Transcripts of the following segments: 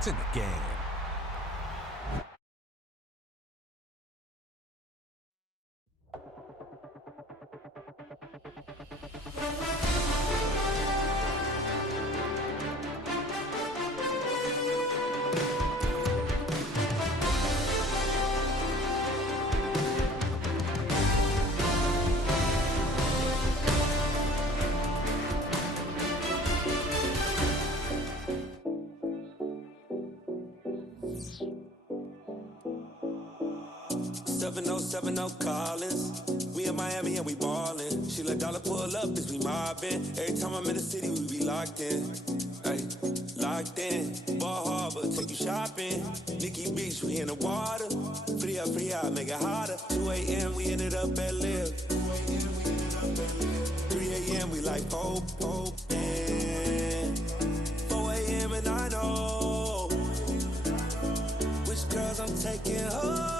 It's in the game. Seven oh Collins. We in Miami and we ballin'. She let dollar pull up cause we mobbin'. Every time I'm in the city, we be locked in. Ay, locked in. Ball Harbor, take you shopping. Nikki Beach, we in the water. Free up, make it hotter. 2 a.m. we ended up at Live. 3 a.m. we like hope, and 4 a.m. and I know which girls I'm taking home.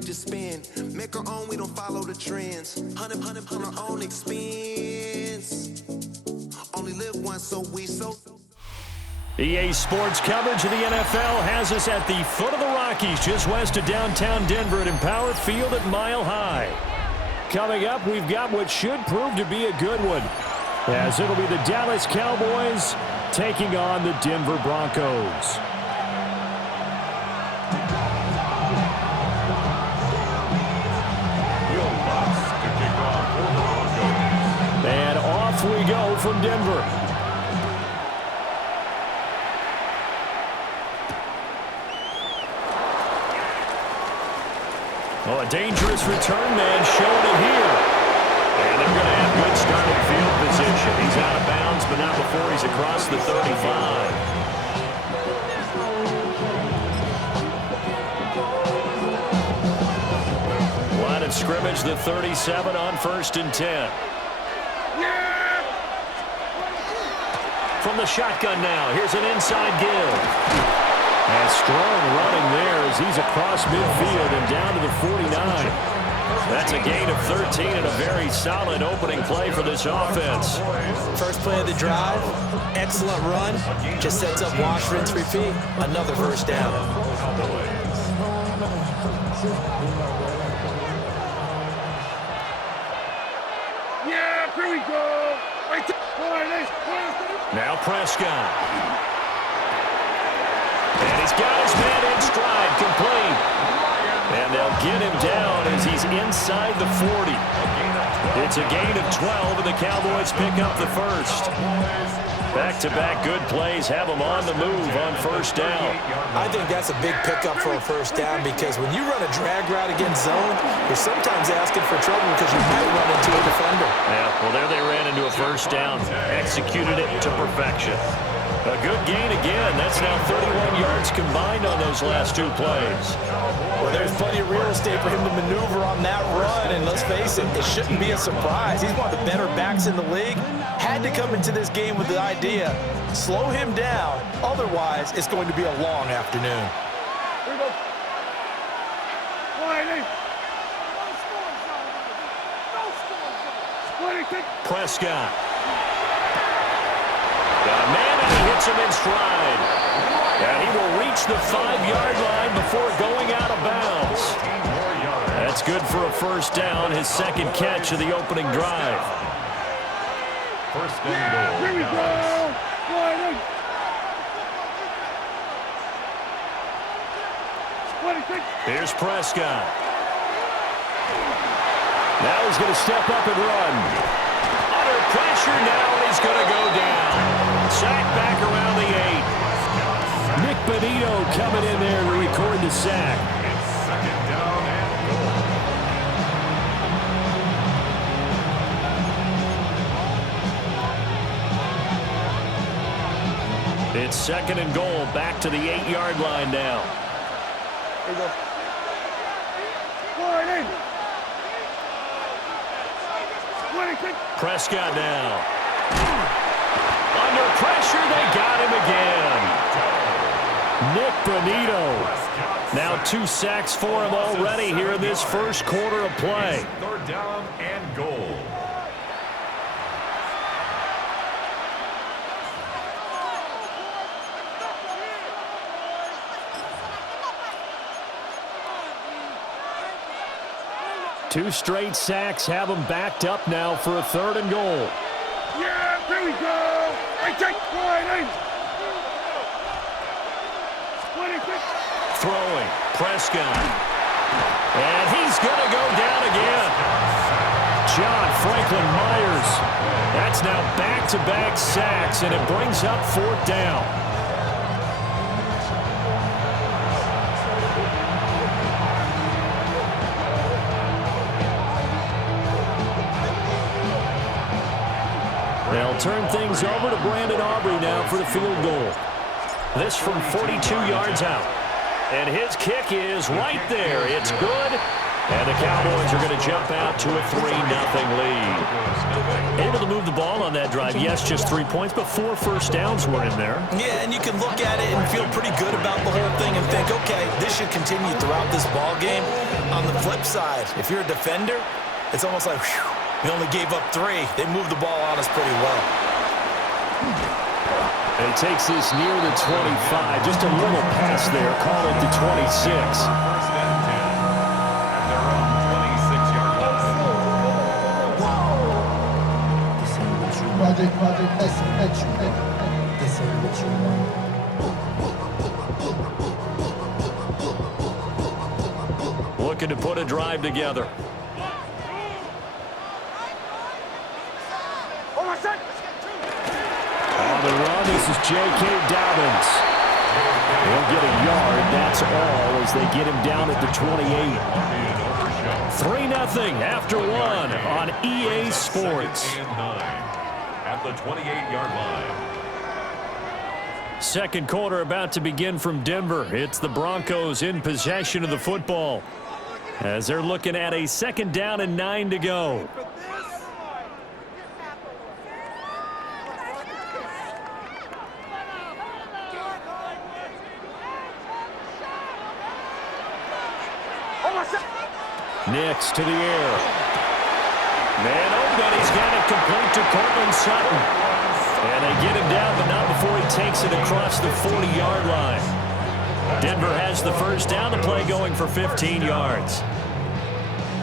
Just spin, make our own, we don't follow the trends. 100 on our own expense. Only live once, so we EA Sports coverage of the NFL has us at the foot of the Rockies, just west of downtown Denver at Empower Field at Mile High. Coming up, we've got what should prove to be a good one, as it'll be the Dallas Cowboys taking on the Denver Broncos. And off we go from Denver. Oh, a dangerous return man showing it here. And they're going to have good starting field position. He's out of bounds, but not before he's across the 35. Line of scrimmage, the 37 on 1st and 10. From the shotgun now, here's an inside give. And strong running there as he's across midfield and down to the 49. That's a gain of 13 and a very solid opening play for this offense. First play of the drive, excellent run, just sets up wash, rinse, repeat. Another first down. Yeah, here we go. Right there. Now Prescott. And he's got his man in stride, complete. And they'll get him down as he's inside the 40. It's a gain of 12, and the Cowboys pick up the first. Back-to-back good plays have them on the move on first down. I think that's a big pickup for a first down because when you run a drag route against zone, you're sometimes asking for trouble because you might run into a defender. Yeah, well, there they ran into a first down. Executed it to perfection. A good gain again. That's now 31 yards combined on those last two plays. Well, there's plenty of real estate for him to maneuver on that run, and let's face it, it shouldn't be a surprise. He's one of the better backs in the league. Had to come into this game with the idea, slow him down, otherwise it's going to be a long afternoon. Here we go. Prescott. Got a man and he hits him in stride. And he will reach the 5-yard line before going out of bounds. That's good for a first down, his second catch of the opening drive. First and goal. Here we go. Here's Prescott. Now he's going to step up and run. Under pressure now, and he's going to go down. Sacked back around the 8. Nick Benito coming in there to record the sack. It's second down and goal. It's second and goal, back to the 8-yard line now. There you go. Prescott now. Under pressure, they got him again. Nick Benito. Now 2 sacks for him already here in this first quarter of play. Third down and goal. Two straight sacks have them backed up now for a third and goal. Yeah, there we go. Hey, take one. Throwing, Prescott. And he's going to go down again. John Franklin Myers. That's now back-to-back sacks, and it brings up fourth down. They'll turn things over to Brandon Aubrey now for the field goal. This from 42 yards out. And his kick is right there. It's good. And the Cowboys are going to jump out to a 3-0 lead. Able to move the ball on that drive. Yes, just 3 points, but 4 first downs were in there. Yeah, and you can look at it and feel pretty good about the whole thing and think, okay, this should continue throughout this ball game. On the flip side, if you're a defender, it's almost like, whew, we only gave up 3. They moved the ball on us pretty well. And he takes this near the 25. Just a little pass there. Call it the 26. First and 10 at their own 26-yard line. Looking to put a drive together. On the run, this is J.K. Dobbins. He'll get a yard, that's all, as they get him down at the 28. 3-0 after 1 on EA Sports. At the 28-yard line. Second quarter about to begin from Denver. It's the Broncos in possession of the football, as they're looking at a 2nd down and 9 to go. Nix to the air. Man open. He's got it complete to Cortland Sutton. And they get him down, but not before he takes it across the 40-yard line. Denver has the first down. The play going for 15 yards.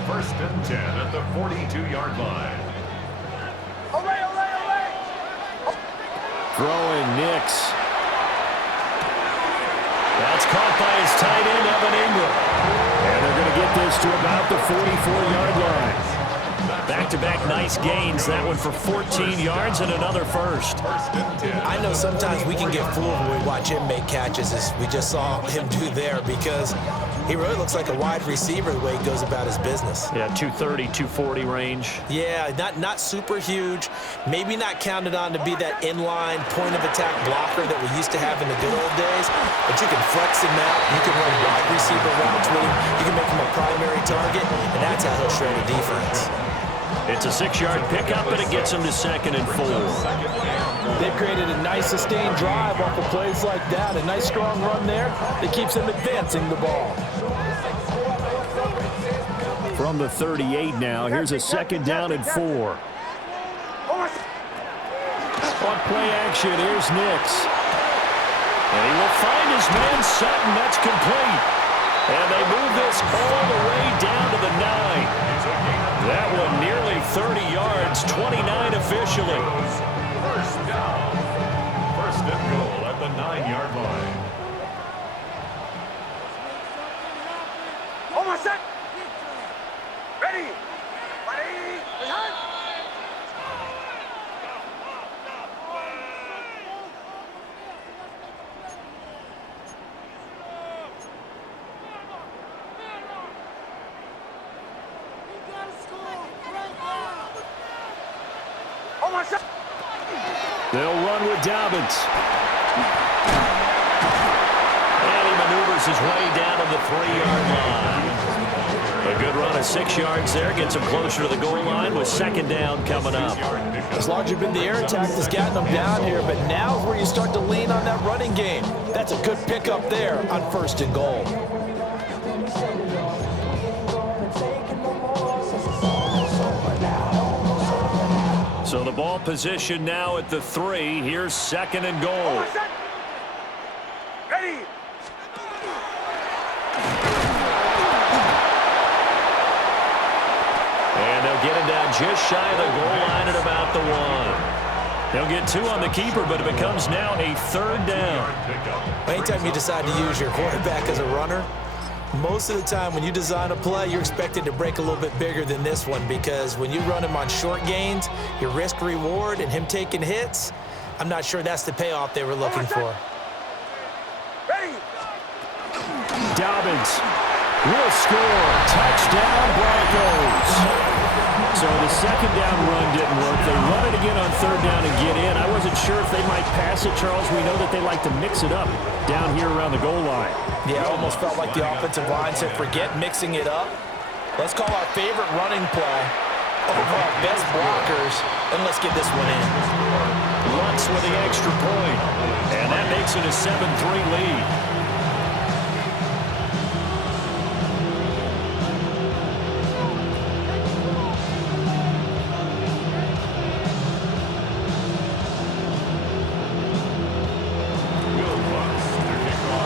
First and 10 at the 42-yard line. Throwing Nix. That's caught by his tight end, Evan Ingram. And they're going to get this to about the 44-yard line. Back-to-back nice gains. That one for 14 yards and another first. I know sometimes we can get fooled when we watch him make catches, as we just saw him do there, because he really looks like a wide receiver the way he goes about his business. Yeah, 230, 240 range. Yeah, not super huge. Maybe not counted on to be that inline point-of-attack blocker that we used to have in the good old days, but you can flex him out. You can run wide receiver routes with him. You can make him a primary target, and that's how he'll shred a defense. It's a 6-yard pickup, and it gets him to 2nd and 4. They've created a nice sustained drive off of plays like that. A nice strong run there that keeps them advancing the ball. From the 38 now, here's a 2nd down and 4. On play action, here's Nix. And he will find his man Sutton. That's complete. And they move this all the way down to the 9. That one nearly 30 yards, 29 officially. First down. First and goal at the 9-yard line. Almost set. Ready. Ready. They'll run with Dobbins. And he maneuvers his way down to the 3-yard line. A good run of 6 yards there. Gets him closer to the goal line with second down coming up. It's largely been the air attack that's gotten them down here, but now is where you start to lean on that running game. That's a good pickup there on 1st and goal. So the ball position now at the 3. Here's 2nd and goal. Ready. And they'll get him down just shy of the goal line at about the 1. They'll get 2 on the keeper, but it becomes now a 3rd down. Anytime you decide to use your quarterback as a runner, most of the time when you design a play, you're expected to break a little bit bigger than this one, because when you run him on short gains, your risk-reward and him taking hits, I'm not sure that's the payoff they were looking for. Ready. Dobbins will score. Touchdown, Broncos. So the 2nd down run didn't work. They run it again on 3rd down and get in. I wasn't sure if they might pass it, Charles. We know that they like to mix it up down here around the goal line. Yeah, it almost felt like the offensive line said, forget mixing it up. Let's call our favorite running play over our best blockers, and let's get this one in. Lutz with the extra point, and that makes it a 7-3 lead.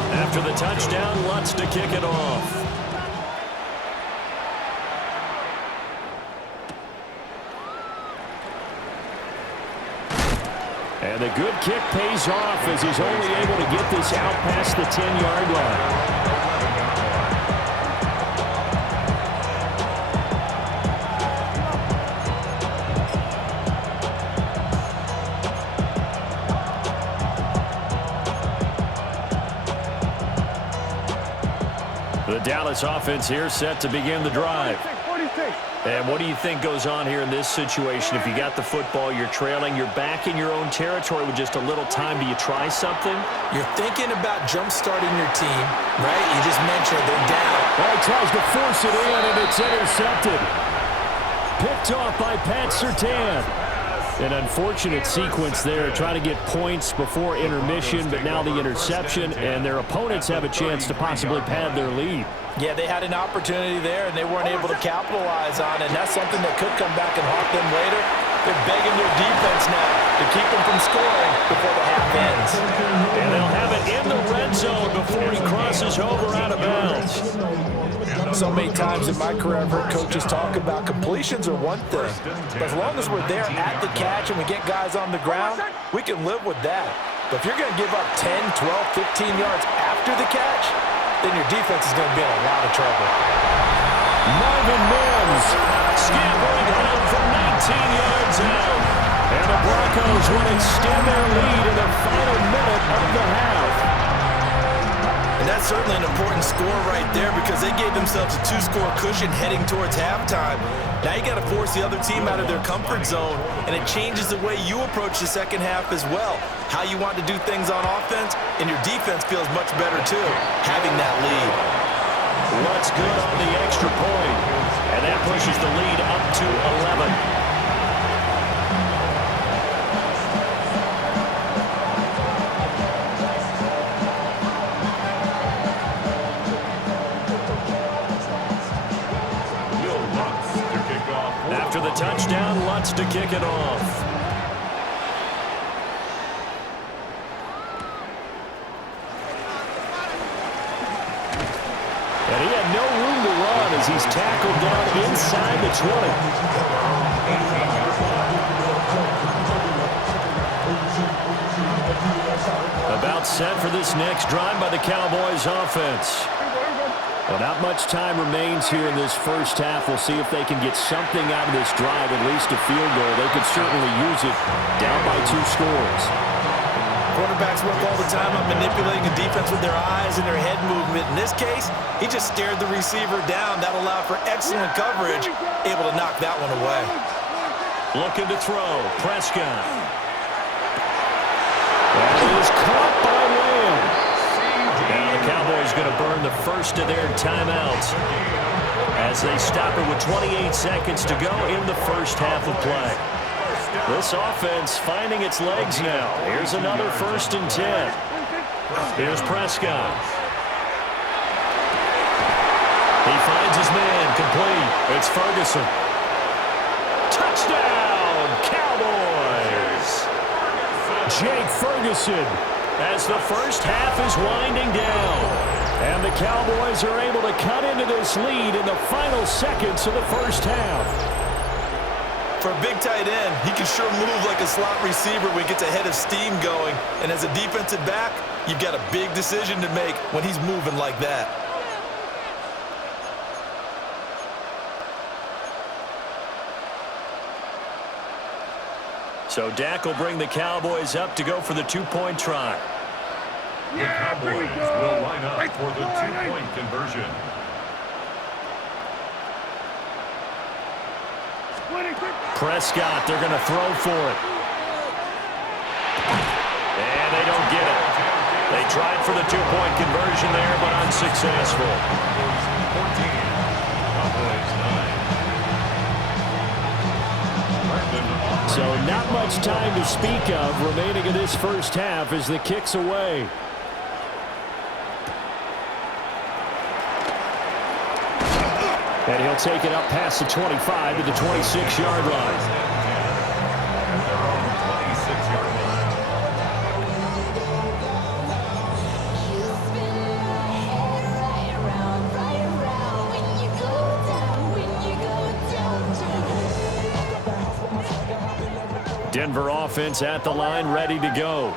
After the touchdown, Lutz to kick it off. And the good kick pays off as he's only able to get this out past the 10-yard line. The Dallas offense here set to begin the drive. And what do you think goes on here in this situation? If you got the football, you're trailing, you're back in your own territory with just a little time. Do you try something? You're thinking about jump-starting your team, right? You just mentioned they're down. Well, he tries to force it in, and it's intercepted. Picked off by Pat Surtain. An unfortunate sequence there, trying to get points before intermission, but now the interception, and their opponents have a chance to possibly pad their lead. Yeah, they had an opportunity there, and they weren't able to capitalize on it, and that's something that could come back and haunt them later. They're begging their defense now to keep them from scoring before the half ends. And they'll have it in the red zone before he crosses over out of bounds. So many times in my career, I've heard coaches talk about completions are one thing, but as long as we're there at the catch and we get guys on the ground, we can live with that. But if you're going to give up 10, 12, 15 yards after the catch, then your defense is going to be in a lot of trouble. Marvin Mims scampering home from 19 yards out. And the Broncos will extend their lead in the final minute of the half. And that's certainly an important score right there, because they gave themselves a 2-score cushion heading towards halftime. Now you got to force the other team out of their comfort zone, and it changes the way you approach the second half as well. How you want to do things on offense, and your defense feels much better too, having that lead. Lutz good on the extra point, and that pushes the lead up to 11. After the touchdown, Lutz to kick it off. And he had no room to run as he's tackled down inside the 20. About set for this next drive by the Cowboys offense. Well, not much time remains here in this first half. We'll see if they can get something out of this drive, at least a field goal. They could certainly use it, down by 2 scores. Quarterbacks work all the time on manipulating a defense with their eyes and their head movement. In this case, he just stared the receiver down. That allowed for excellent coverage, able to knock that one away. Looking to throw. Prescott. That is caught by Lamb. Now the Cowboys going to burn the first of their timeouts as they stop it with 28 seconds to go in the first half of play. This offense finding its legs now. Here's another 1st and 10. Here's Prescott. He finds his man, complete. It's Ferguson. Touchdown, Cowboys! Jake Ferguson as the first half is winding down. And the Cowboys are able to cut into this lead in the final seconds of the first half. For a big tight end, he can sure move like a slot receiver when he gets a head of steam going. And as a defensive back, you've got a big decision to make when he's moving like that. So Dak will bring the Cowboys up to go for the 2-point try. The Cowboys will line up for the 2-point conversion. Prescott, they're going to throw for it. And they don't get it. They tried for the 2-point conversion there, but unsuccessful. 14, Cowboys 9. So not much time to speak of remaining in this first half as the kick's away. And he'll take it up past the 25 to the 26-yard line. And they're on the 26-yard line. Denver offense at the line, ready to go.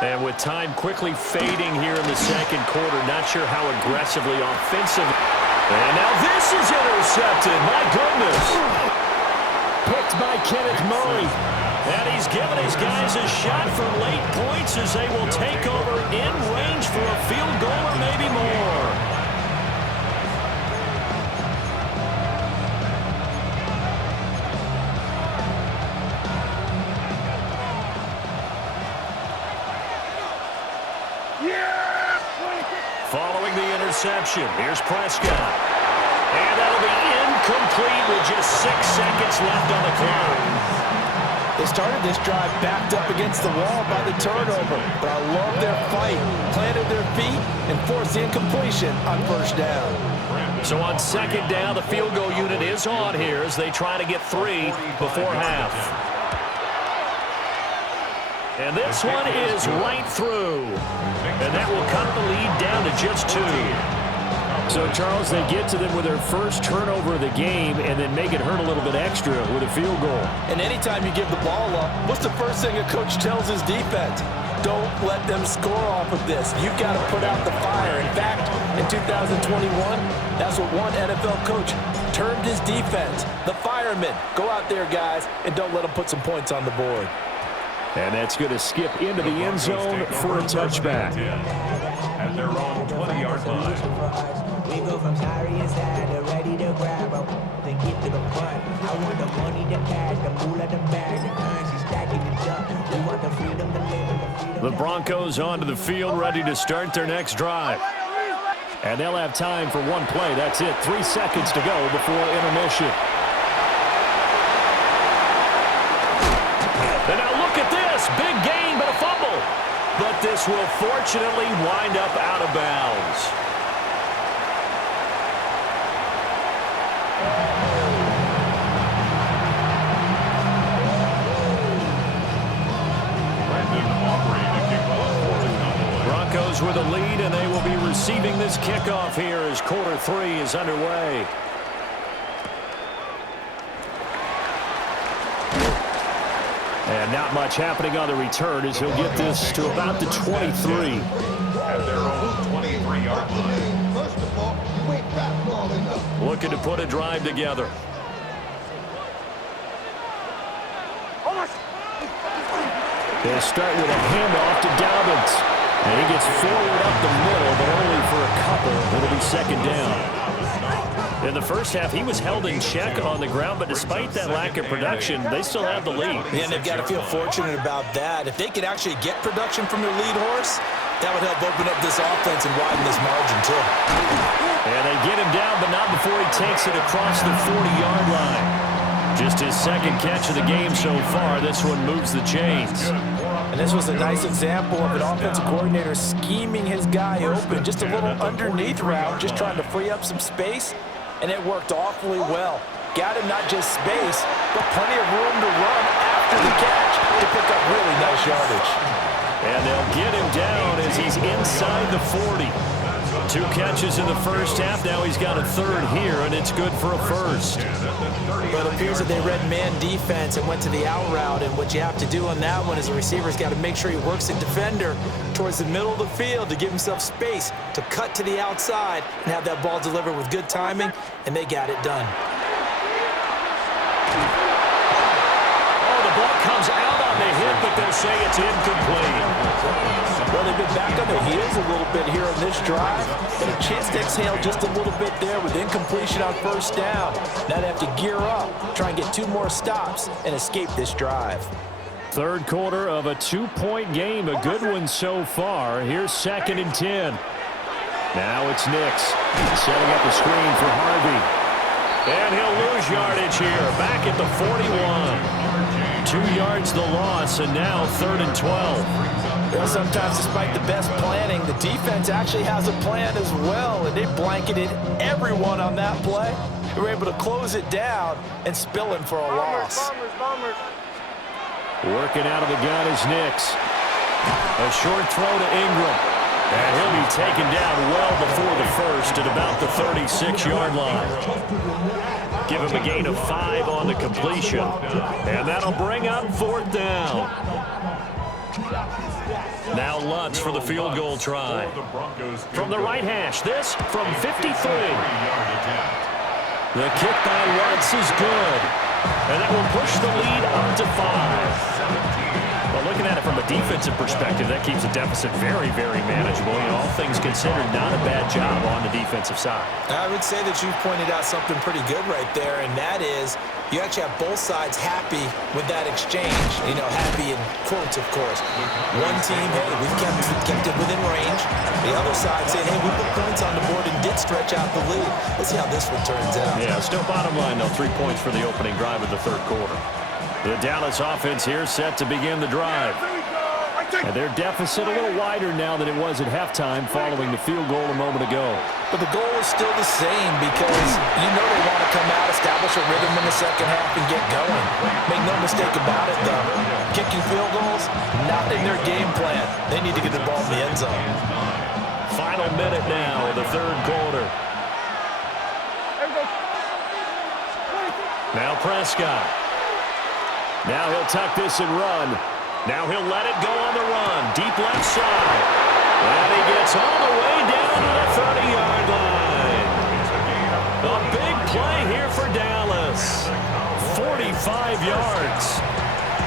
And with time quickly fading here in the second quarter, not sure how aggressively offensive. And now this is intercepted. My goodness. Picked by Kenneth Murray. And he's given his guys a shot for late points as they will take over in range for a field goal or maybe more. Following the interception, here's Prescott. And that'll be incomplete with just 6 seconds left on the clock. They started this drive backed up against the wall by the turnover, but I love their fight, planted their feet, and forced the incompletion on first down. So on second down, the field goal unit is on here as they try to get 3 before half. And this one is right through. And that will cut the lead down to just 2. So, Charles, they get to them with their first turnover of the game and then make it hurt a little bit extra with a field goal. And anytime you give the ball up, what's the first thing a coach tells his defense? Don't let them score off of this. You've got to put out the fire. In fact, in 2021, that's what one NFL coach termed his defense, the firemen. Go out there, guys, and don't let them put some points on the board. And that's going to skip into the end zone for a touchback. At their own 20-yard line. We go from sorry inside to ready to grab up, to get to the front. I want the money, the cash, the moolah, the bag, the currency stacking the jump. We want the freedom to live. The Broncos onto the field, ready to start their next drive. And they'll have time for one play. That's it. 3 seconds to go before intermission. And now look at this. Big gain, but a fumble. But this will fortunately wind up out of bounds. Broncos with a lead, and they will be receiving this kickoff here as quarter 3 is underway. And not much happening on the return as he'll get this to about the 23. At their own 23-yard line. Looking to put a drive together. They'll start with a handoff to Dobbins. And he gets forward up the middle, but only for a couple. It'll be second down. In the first half, he was held in check on the ground, but despite that lack of production, they still have the lead. Yeah, and they've got to feel fortunate about that. If they could actually get production from their lead horse, that would help open up this offense and widen this margin, too. And they get him down, but not before he takes it across the 40-yard line. Just his second catch of the game so far. This one moves the chains. And this was a nice example of an offensive coordinator scheming his guy open. Just a little underneath route, just trying to free up some space, and it worked awfully well. Got him not just space, but plenty of room to run after the catch to pick up really nice yardage. And they'll get him down as he's inside the 40. 2 catches in the first half. Now he's got a third here, and it's good for a first. But it appears that they read man defense and went to the out route, and what you have to do on that one is the receiver's got to make sure he works the defender towards the middle of the field to give himself space to cut to the outside and have that ball delivered with good timing, and they got it done. Oh, the ball comes out on the hit, but they'll say it's incomplete. Well, they've been back on their heels a little bit here on this drive, but a chance to exhale just a little bit there with incompletion on first down. Now they have to gear up, try and get 2 more stops, and escape this drive. Third quarter of a 2-point game, a good one so far. Here's 2nd and 10. Now it's Nix setting up a screen for Harvey. And he'll lose yardage here, back at the 41. 2 yards the loss, and now 3rd and 12. Well, sometimes despite the best planning, the defense actually has a plan as well, and they blanketed everyone on that play. They were able to close it down and spill him for a loss. Working out of the gun is Nix. A short throw to Ingram. And he'll be taken down well before the first at about the 36-yard line. Give him a gain of 5 on the completion. And that'll bring up 4th down. Now Lutz for the field goal try. From the right hash, this from 53. The kick by Lutz is good. And that will push the lead up to 5. Well, looking at it from a defensive perspective, that keeps the deficit very, very manageable. You know, all things considered, not a bad job on the defensive side. I would say that you pointed out something pretty good right there, and that is you actually have both sides happy with that exchange. You know, happy in quotes, of course. One team, hey, we've kept it within range. The other side saying, hey, we put points on the board and did stretch out the lead. Let's see how this one turns out. Yeah, still bottom line, though, 3 points for the opening drive of the third quarter. The Dallas offense here set to begin the drive. And their deficit a little wider now than it was at halftime following the field goal a moment ago. But the goal is still the same because you know they want to come out, establish a rhythm in the second half, and get going. Make no mistake about it, though. Kicking field goals, not in their game plan. They need to get the ball in the end zone. Final minute now of the third quarter. Now Prescott. Now he'll tuck this and run. Now he'll let it go on the run. Deep left side. And he gets all the way down to the 30-yard line. A big play here for Dallas. 45 yards.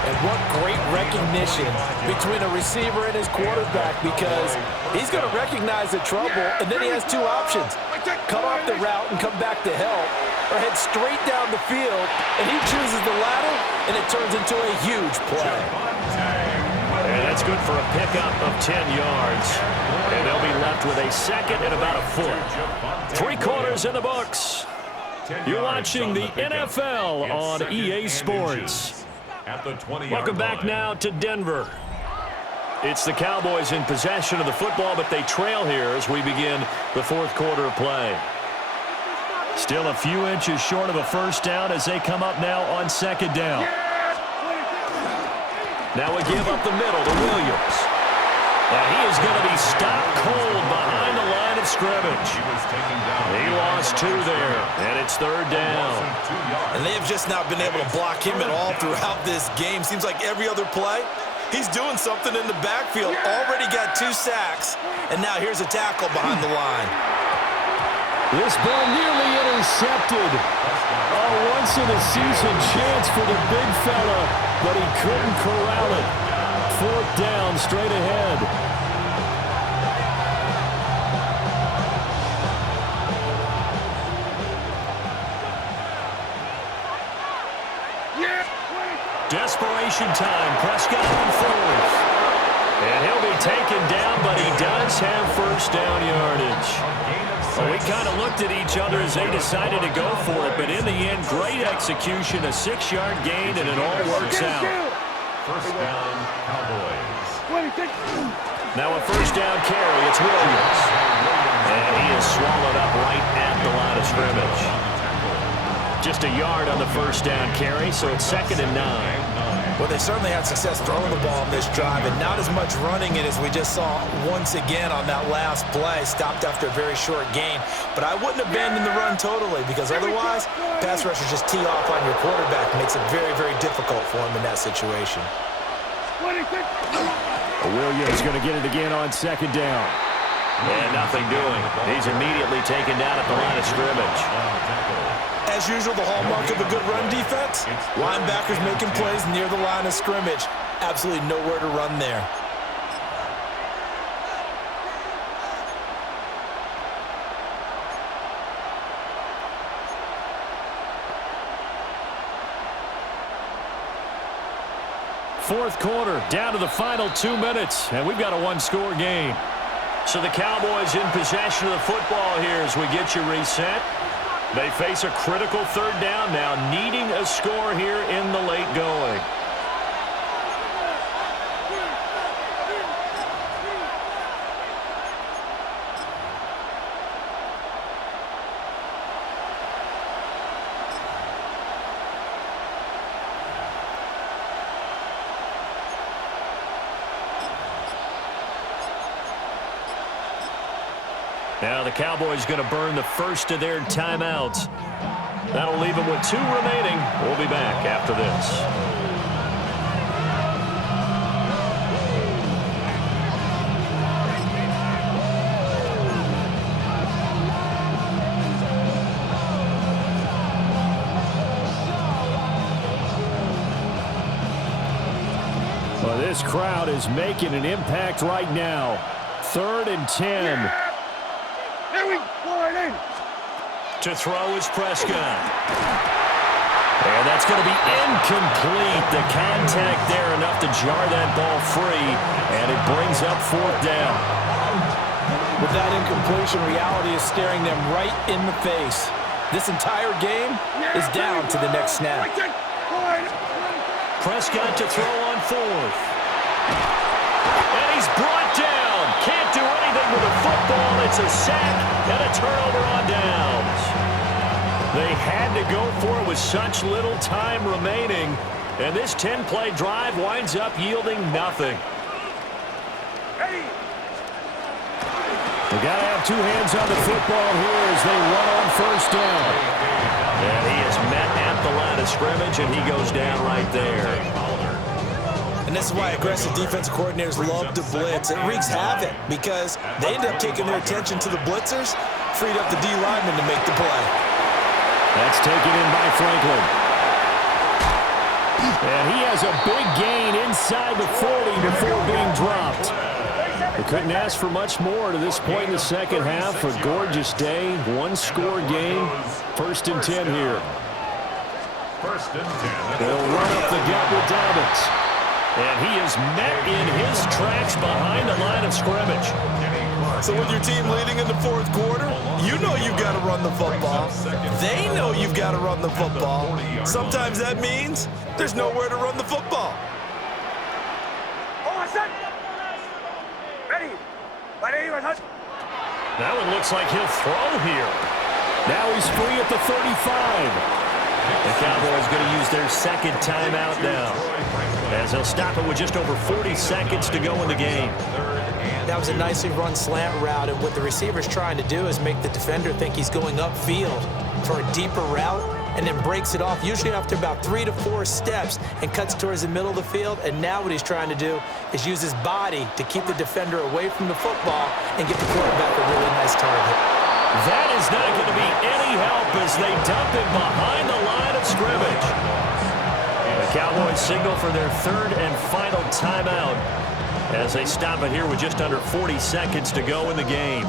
And what great recognition between a receiver and his quarterback, because he's going to recognize the trouble, and then he has 2 options. Cut off the route and come back to help, or head straight down the field, and he chooses the latter, and it turns into a huge play. And that's good for a pickup of 10 yards. And they'll be left with a second and about a foot. 3 quarters in the books. You're watching the NFL on EA Sports. Welcome back now to Denver. It's the Cowboys in possession of the football, but they trail here as we begin the fourth quarter of play. Still a few inches short of a first down as they come up now on second down. Now we give up the middle to Williams. And he is going to be stopped cold behind the line of scrimmage. He lost 2 there, and it's third down. And they have just not been able to block him at all throughout this game. Seems like every other play, he's doing something in the backfield. Already got 2 sacks, and now here's a tackle behind the line. This ball nearly intercepted. A once-in-a-season chance for the big fella, but he couldn't corral it. Fourth down, straight ahead. Completion time. Prescott on fourth. And he'll be taken down, but he does have first down yardage. Well, we kind of looked at each other as they decided to go for it, but in the end, great execution, a 6-yard gain, and it all works out. First down, Cowboys. Now a first down carry. It's Williams. And he is swallowed up right at the line of scrimmage. Just a yard on the first down carry, so it's 2nd and 9. Well, they certainly had success throwing the ball in this drive, and not as much running it as we just saw once again on that last play. Stopped after a very short gain. But I wouldn't abandon the run totally, because otherwise, pass rushers just tee off on your quarterback. Makes it very, very difficult for him in that situation. Williams going to get it again on 2nd down. And nothing doing. He's immediately taken down at the line of scrimmage. As usual, the hallmark of a good run defense, linebackers making plays near the line of scrimmage. Absolutely nowhere to run there. Fourth quarter, down to the final 2 minutes, and we've got a one-score game. So the Cowboys in possession of the football here as we get you reset. They face a critical 3rd down now, needing a score here in the late going. Now the Cowboys going to burn the first of their timeouts. That'll leave them with 2 remaining. We'll be back after this. Well, this crowd is making an impact right now. 3rd and 10. To throw is Prescott. And that's going to be incomplete. The contact there enough to jar that ball free, and it brings up 4th down. With that incompletion, reality is staring them right in the face. This entire game is down to the next snap. Prescott to throw on 4th. And he's brought down. Can't do anything with a football. It's a sack and a turnover on downs. They had to go for it with such little time remaining, and this 10-play drive winds up yielding nothing. They got to have 2 hands on the football here as they run on 1st down. And he is met at the line of scrimmage, and he goes down right there. And this is why aggressive defensive coordinators love to blitz. It wreaks havoc because they end up taking their attention to the blitzers, freed up the D lineman to make the play. That's taken in by Franklin. And he has a big gain inside the 40 before being dropped. We couldn't ask for much more to this point in the second half. A gorgeous day, 1-score game. 1st and 10 here. 1st and 10. They'll run up the gut with Dobbins. And he is met in his tracks behind the line of scrimmage. So with your team leading in the 4th quarter, you know you've got to run the football. They know you've got to run the football. Sometimes that means there's nowhere to run the football. That one looks like he'll throw here. Now he's free at the 35. The Cowboys going to use their 2nd timeout now, as they'll stop it with just over 40 seconds to go in the game. That was a nicely run slant route, and what the receiver's trying to do is make the defender think he's going upfield for a deeper route, and then breaks it off, usually after about 3 to 4 steps, and cuts towards the middle of the field. And now what he's trying to do is use his body to keep the defender away from the football and get the quarterback a really nice target. That is not going to be any help as they dump him behind the line of scrimmage. The Cowboys signal for their 3rd and final timeout as they stop it here with just under 40 seconds to go in the game.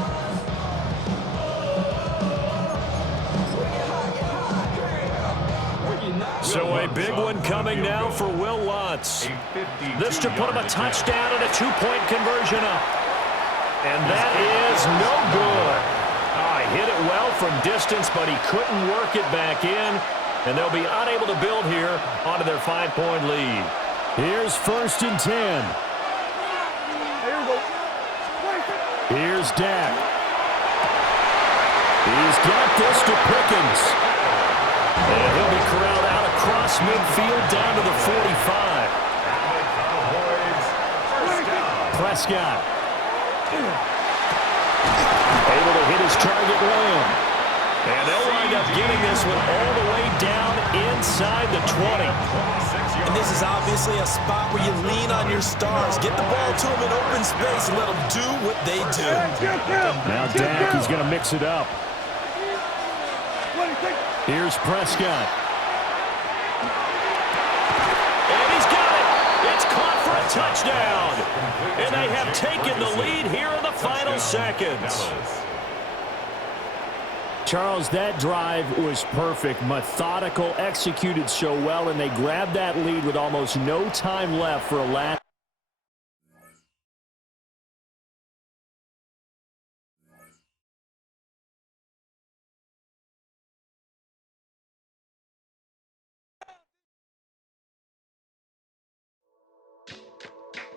So a big one coming now for Will Lutz. This to put him a touchdown and a two-point conversion up. And that is no good. Hit it well from distance, but he couldn't work it back in. And they'll be unable to build here onto their 5-point lead. Here's 1st and 10. Here's Dak. He's got this to Pickens. And he'll be corralled out across midfield down to the 45. Prescott. Able to hit his target Lamb. And they'll wind up getting this one all the way down inside the 20. And this is obviously a spot where you lean on your stars. Get the ball to them in open space and let them do what they do. Now Dak is going to mix it up. Here's Prescott. And he's got it. It's caught for a touchdown. And they have taken the lead here in the final seconds. Charles, that drive was perfect. Methodical, executed so well, and they grabbed that lead with almost no time left for a last.